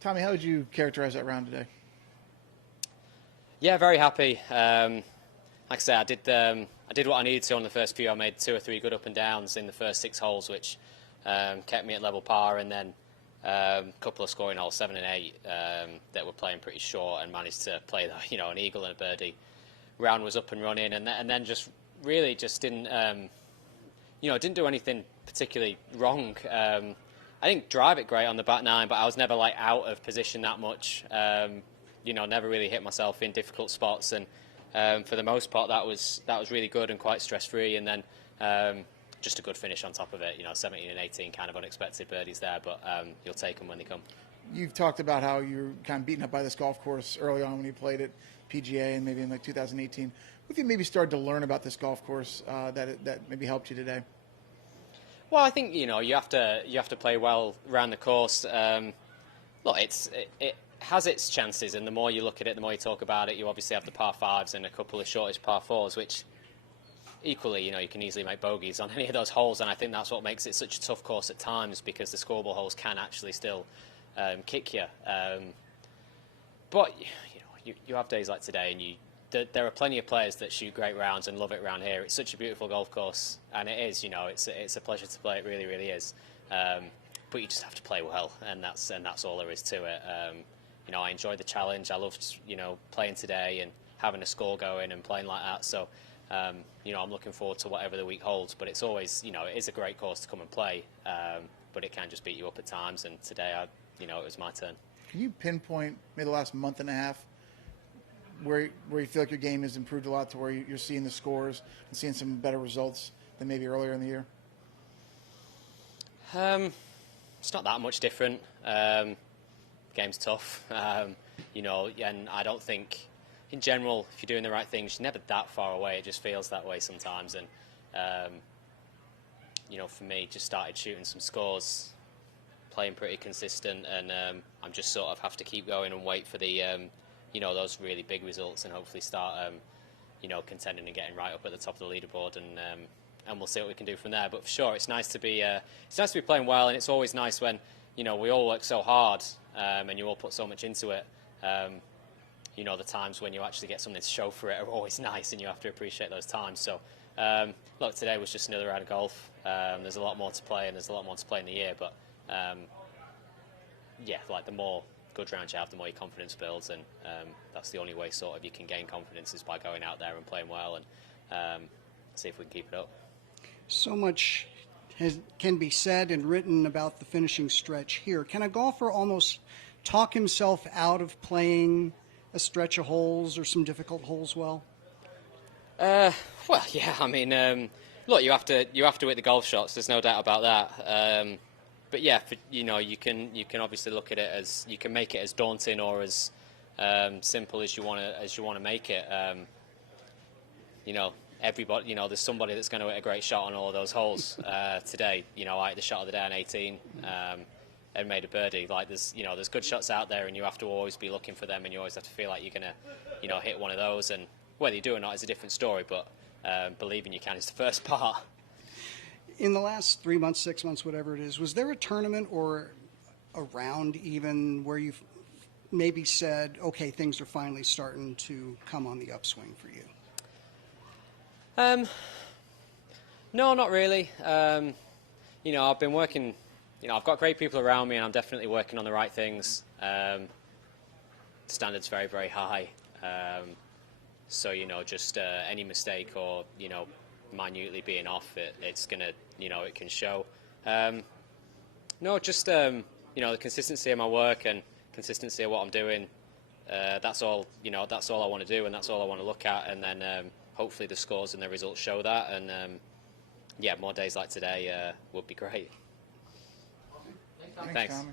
Tommy, how would you characterize that round today? Yeah, very happy. Like I say, I did what I needed to on the first few. I made 2 or 3 good up and downs in the first 6 holes, which kept me at level par, and then a couple of scoring holes, 7 and 8, that were playing pretty short, and managed to play an eagle and a birdie. Round was up and running, and then just really just didn't didn't do anything particularly wrong. I didn't drive it great on the back 9, but I was never like out of position that much. Never really hit myself in difficult spots, and for the most part that was really good and quite stress free. And then just a good finish on top of it. 17 and 18 kind of unexpected birdies there, but you'll take them when they come. You've talked about how you were kind of beaten up by this golf course early on when you played at PGA and maybe in like 2018. What have you maybe started to learn about this golf course that maybe helped you today? Well, I think you have to play well around the course. Look, it has its chances, and the more you look at it, the more you talk about it. You obviously have the par 5s and a couple of shortish par 4s, which equally, you can easily make bogeys on any of those holes, and I think that's what makes it such a tough course at times, because the scorable holes can actually still kick you. But you have days like today, and there are plenty of players that shoot great rounds and love it around here. It's such a beautiful golf course, and it is. It's a pleasure to play. It really, really is. But you just have to play well, and that's all there is to it. I enjoyed the challenge. I loved playing today and having a score going and playing like that. So I'm looking forward to whatever the week holds. But it's always it is a great course to come and play. But it can just beat you up at times. And today it was my turn. Can you pinpoint maybe the last month and a half where you feel like your game has improved a lot to where you're seeing the scores and seeing some better results than maybe earlier in the year? It's not that much different. Game's tough, and I don't think, in general, if you're doing the right things, you're never that far away. It just feels that way sometimes, and for me, just started shooting some scores, playing pretty consistent, and I'm just sort of have to keep going and wait for the those really big results, and hopefully start contending and getting right up at the top of the leaderboard, and we'll see what we can do from there. But for sure, it's nice to be playing well, and it's always nice when we all work so hard, and you all put so much into it. The times when you actually get something to show for it are always nice, and you have to appreciate those times. So look, today was just another round of golf. There's a lot more to play, and there's a lot more to play in the year, but the more good rounds you have, the more your confidence builds, and that's the only way sort of you can gain confidence, is by going out there and playing well, and see if we can keep it up. So much can be said and written about the finishing stretch here. Can a golfer almost talk himself out of playing a stretch of holes or some difficult holes well? Well, yeah. I mean, look, you have to hit the golf shots. There's no doubt about that. But yeah, you can obviously look at it as, you can make it as daunting or as simple as you want to make it. Everybody, there's somebody that's going to hit a great shot on all of those holes today. I hit the shot of the day on 18 and made a birdie. Like there's good shots out there, and you have to always be looking for them, and you always have to feel like you're going to hit one of those. And whether you do or not is a different story, but believing you can is the first part. In the last 3 months, 6 months, whatever it is, was there a tournament or a round even where you've maybe said, okay, things are finally starting to come on the upswing for you? No, not really. I've been working, I've got great people around me, and I'm definitely working on the right things. Standards very, very high. So, just any mistake or, minutely being off, it's going to, it can show. No, just, the consistency of my work and consistency of what I'm doing. That's all, that's all I want to do, and that's all I want to look at. And then hopefully the scores and the results show that. And, more days like today would be great. Thanks.